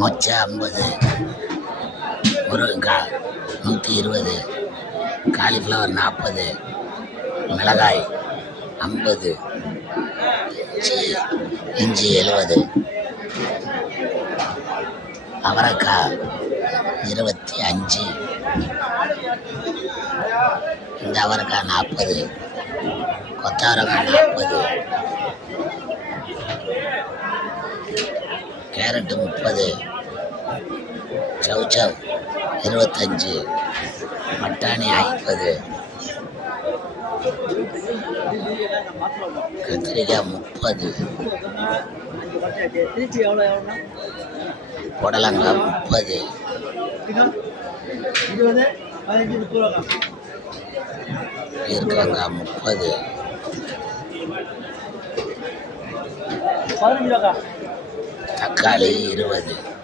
மொச்சை 50, முருங்கைக்காய் 120, காலிஃப்ளவர் 40, மிளகாய் 50, இஞ்சி 70, அவரைக்காய் 25, இந்த அவரைக்காய் 40, கொத்தவரைக்காய் 40, கேரட்டு 30, சவுச்சவ் 25, பட்டாணி 50, கத்திரிக்காய் 30, புடலங்காய் 30, பீர்க்கங்காய் 30, தக்காளி 20.